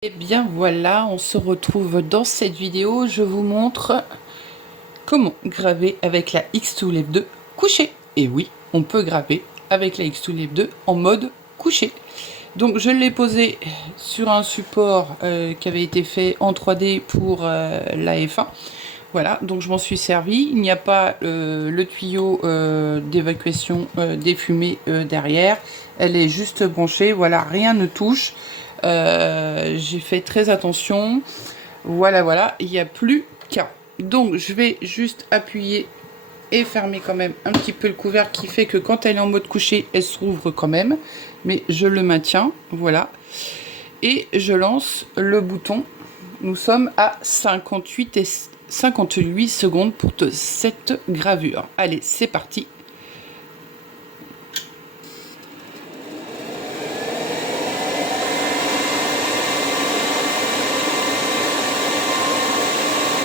Et bien voilà, on se retrouve dans cette vidéo. Je vous montre comment graver avec la Xtool F2 couché. Et oui, on peut graver avec la Xtool F2 en mode couché. Donc je l'ai posé sur un support qui avait été fait en 3D pour la F1. Voilà, donc je m'en suis servi. Il n'y a pas le tuyau d'évacuation des fumées derrière. Elle est juste branchée, voilà, rien ne touche. J'ai fait très attention. Voilà, il n'y a plus qu'un. Donc je vais juste appuyer et fermer quand même un petit peu le couvercle qui fait que quand elle est en mode couché, elle s'ouvre quand même. Mais je le maintiens, voilà. Et je lance le bouton. Nous sommes à 58 secondes pour cette gravure. Allez, c'est parti.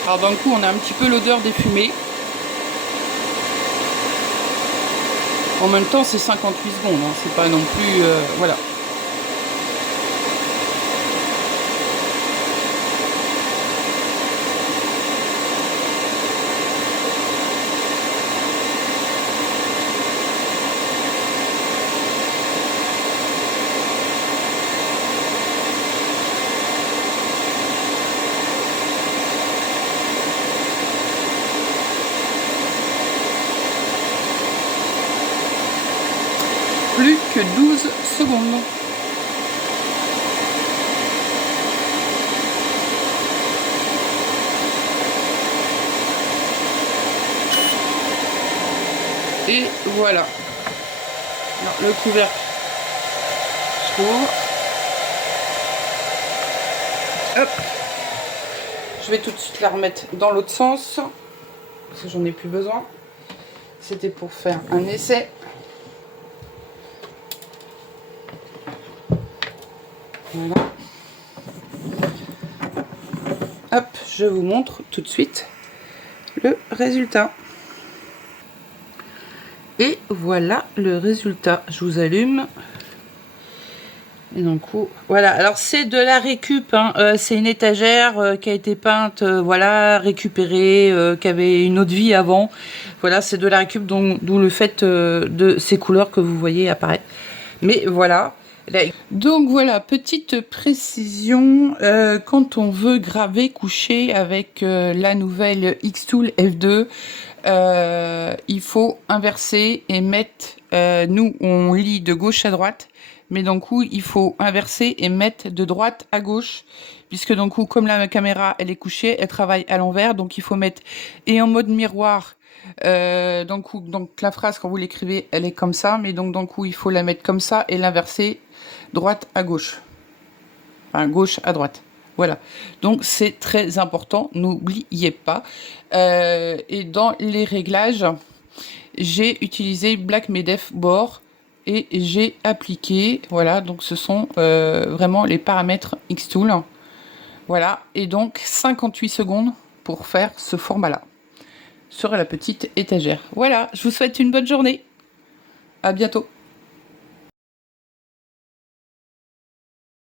Alors d'un coup, on a un petit peu l'odeur des fumées. En même temps, c'est 58 secondes, hein. C'est pas non plus... voilà. Plus que 12 secondes. Et voilà. Alors, le couvercle se trouve. Hop. Je vais tout de suite la remettre dans l'autre sens. Parce que j'en ai plus besoin. C'était pour faire un essai. Voilà. Hop, je vous montre tout de suite le résultat. Et voilà le résultat. Je vous allume. Et donc, voilà. Alors, c'est de la récup. Hein. C'est une étagère qui a été peinte, voilà, récupérée, qui avait une autre vie avant. Voilà, c'est de la récup, d'où le fait de ces couleurs que vous voyez apparaître. Mais voilà. Donc voilà, petite précision, quand on veut graver couché avec la nouvelle Xtool F2, il faut inverser et mettre, nous on lit de gauche à droite, mais d'un coup il faut inverser et mettre de droite à gauche, puisque d'un coup comme la caméra elle est couchée, elle travaille à l'envers, donc il faut mettre et en mode miroir. Donc la phrase quand vous l'écrivez elle est comme ça, mais donc d'un coup il faut la mettre comme ça et l'inverser droite à gauche, enfin gauche à droite. Voilà, donc c'est très important, n'oubliez pas. Et dans les réglages, j'ai utilisé Black Medef Board et j'ai appliqué, voilà, donc ce sont vraiment les paramètres Xtool. Voilà, et donc 58 secondes pour faire ce format-là sur la petite étagère. Voilà, je vous souhaite une bonne journée. À bientôt.